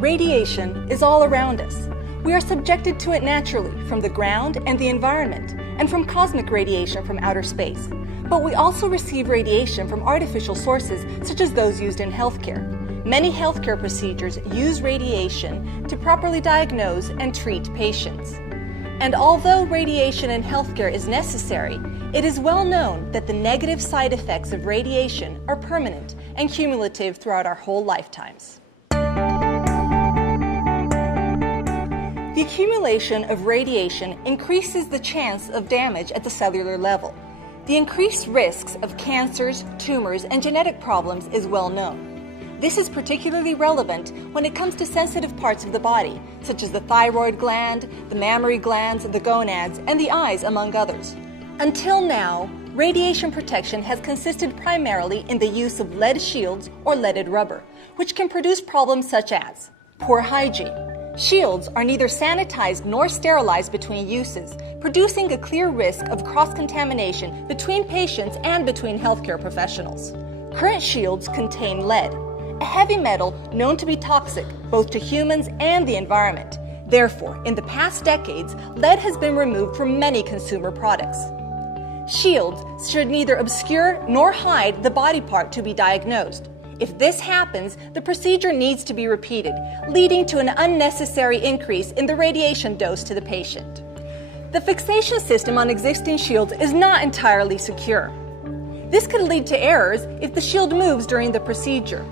Radiation is all around us. We are subjected to it naturally from the ground and the environment, and from cosmic radiation from outer space. But we also receive radiation from artificial sources, such as those used in healthcare. Many healthcare procedures use radiation to properly diagnose and treat patients. And although radiation in healthcare is necessary, it is well known that the negative side effects of radiation are permanent and cumulative throughout our whole lifetimes. The accumulation of radiation increases the chance of damage at the cellular level. The increased risks of cancers, tumors, and genetic problems is well known. This is particularly relevant when it comes to sensitive parts of the body, such as the thyroid gland, the mammary glands, the gonads, and the eyes, among others. Until now, radiation protection has consisted primarily in the use of lead shields or leaded rubber, which can produce problems such as poor hygiene. Shields are neither sanitized nor sterilized between uses, producing a clear risk of cross-contamination between patients and between healthcare professionals. Current shields contain lead, a heavy metal known to be toxic both to humans and the environment. Therefore, in the past decades, lead has been removed from many consumer products. Shields should neither obscure nor hide the body part to be diagnosed. If this happens, the procedure needs to be repeated, leading to an unnecessary increase in the radiation dose to the patient. The fixation system on existing shields is not entirely secure. This could lead to errors if the shield moves during the procedure.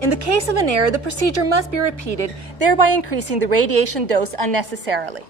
In the case of an error, the procedure must be repeated, thereby increasing the radiation dose unnecessarily.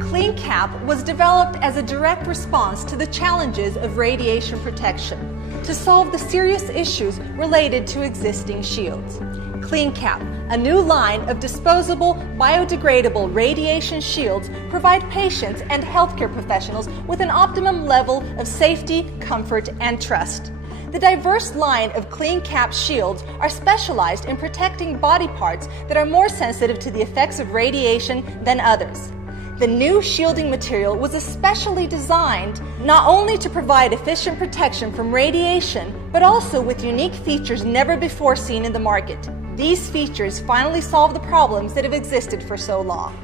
Cleancap was developed as a direct response to the challenges of radiation protection to solve the serious issues related to existing shields. Cleancap, a new line of disposable, biodegradable radiation shields, provide patients and healthcare professionals with an optimum level of safety, comfort, and trust. The diverse line of Cleancap shields are specialized in protecting body parts that are more sensitive to the effects of radiation than others. The new shielding material was especially designed not only to provide efficient protection from radiation, but also with unique features never before seen in the market. These features finally solve the problems that have existed for so long.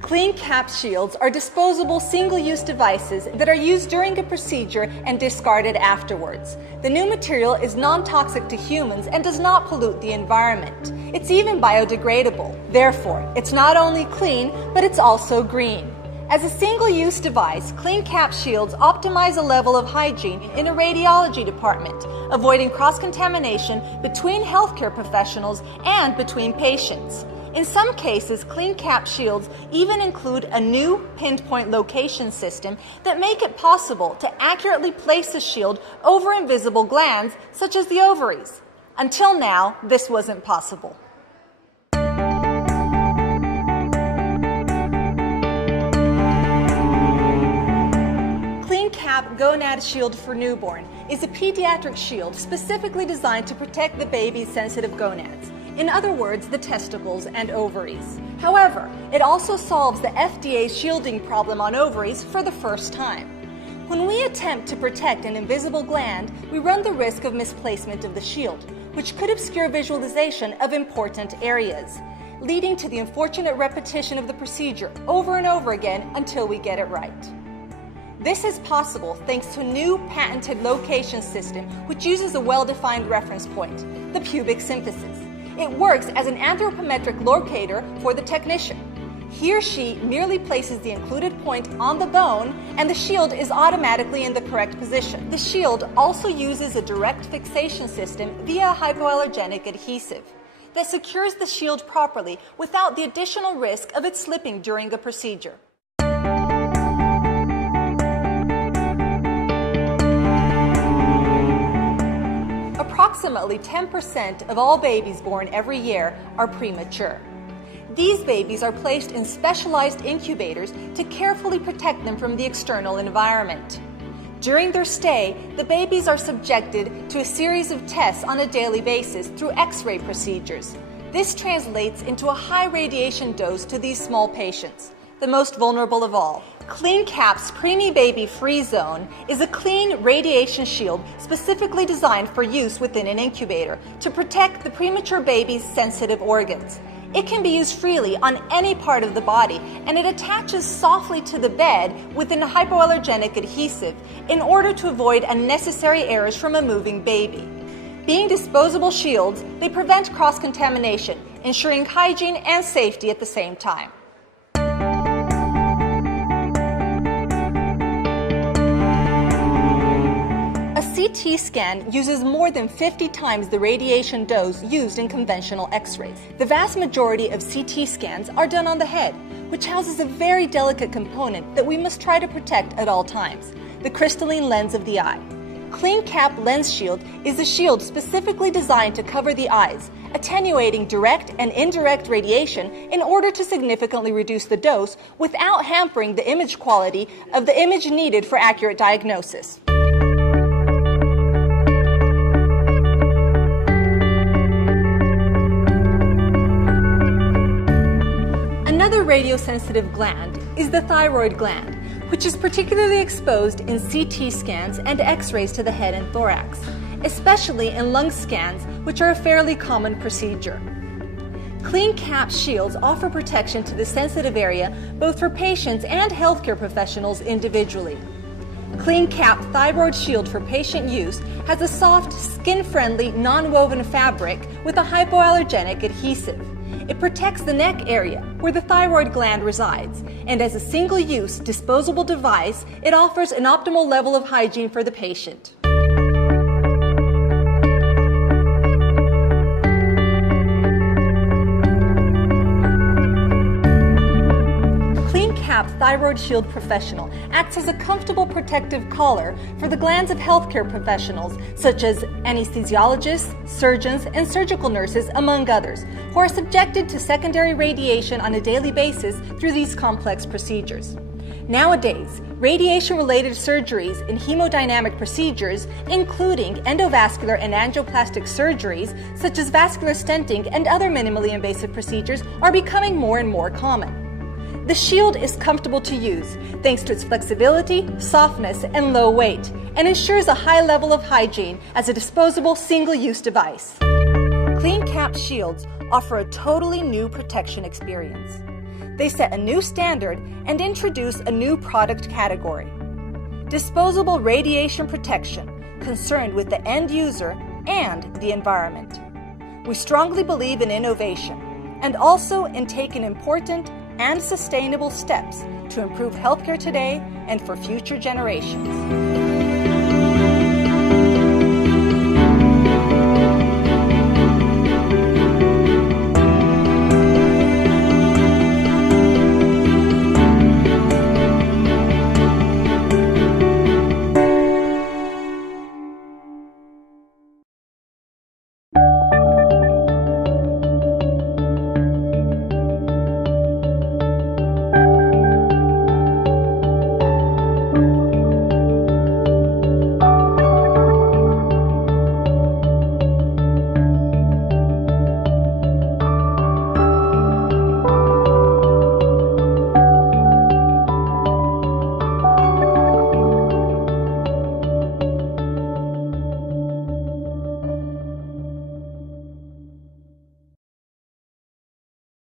Cleancap shields are disposable single-use devices that are used during a procedure and discarded afterwards. The new material is non-toxic to humans and does not pollute the environment. It's even biodegradable. Therefore, it's not only clean, but it's also green. As a single-use device, Cleancap shields optimize a level of hygiene in a radiology department, avoiding cross-contamination between healthcare professionals and between patients. In some cases, Cleancap shields even include a new pinpoint location system that make it possible to accurately place a shield over invisible glands, such as the ovaries. Until now, this wasn't possible. Cleancap Gonad Shield for Newborn is a pediatric shield specifically designed to protect the baby's sensitive gonads. In other words, the testicles and ovaries. However, it also solves the FDA shielding problem on ovaries for the first time. When we attempt to protect an invisible gland, we run the risk of misplacement of the shield, which could obscure visualization of important areas, leading to the unfortunate repetition of the procedure over and over again until we get it right. This is possible thanks to a new patented location system which uses a well-defined reference point, the pubic symphysis. It works as an anthropometric locator for the technician. He or she merely places the included point on the bone and the shield is automatically in the correct position. The shield also uses a direct fixation system via a hypoallergenic adhesive that secures the shield properly without the additional risk of it slipping during the procedure. Approximately 10% of all babies born every year are premature. These babies are placed in specialized incubators to carefully protect them from the external environment. During their stay, the babies are subjected to a series of tests on a daily basis through X-ray procedures. This translates into a high radiation dose to these small patients, the most vulnerable of all. Cleancap's Preemie Baby Free Zone is a clean radiation shield specifically designed for use within an incubator to protect the premature baby's sensitive organs. It can be used freely on any part of the body, and it attaches softly to the bed within a hypoallergenic adhesive in order to avoid unnecessary errors from a moving baby. Being disposable shields, they prevent cross-contamination, ensuring hygiene and safety at the same time. A CT scan uses more than 50 times the radiation dose used in conventional X-rays. The vast majority of CT scans are done on the head, which houses a very delicate component that we must try to protect at all times, the crystalline lens of the eye. Cleancap Lens Shield is a shield specifically designed to cover the eyes, attenuating direct and indirect radiation in order to significantly reduce the dose without hampering the image quality of the image needed for accurate diagnosis. Another radiosensitive gland is the thyroid gland, which is particularly exposed in CT scans and X-rays to the head and thorax, especially in lung scans, which are a fairly common procedure. Cleancap shields offer protection to the sensitive area both for patients and healthcare professionals individually. Cleancap Thyroid Shield for patient use has a soft, skin-friendly, non-woven fabric with a hypoallergenic adhesive. It protects the neck area where the thyroid gland resides, and as a single-use, disposable device, it offers an optimal level of hygiene for the patient. Cleancap Thyroid Shield Professional acts as a comfortable protective collar for the glands of healthcare professionals such as anesthesiologists, surgeons, and surgical nurses, among others, who are subjected to secondary radiation on a daily basis through these complex procedures. Nowadays, radiation-related surgeries and hemodynamic procedures, including endovascular and angioplastic surgeries, such as vascular stenting and other minimally invasive procedures, are becoming more and more common. The shield is comfortable to use thanks to its flexibility, softness, and low weight, and ensures a high level of hygiene as a disposable single-use device. Cleancap shields offer a totally new protection experience. They set a new standard and introduce a new product category: disposable radiation protection concerned with the end user and the environment. We strongly believe in innovation and also in taking important and sustainable steps to improve healthcare today and for future generations.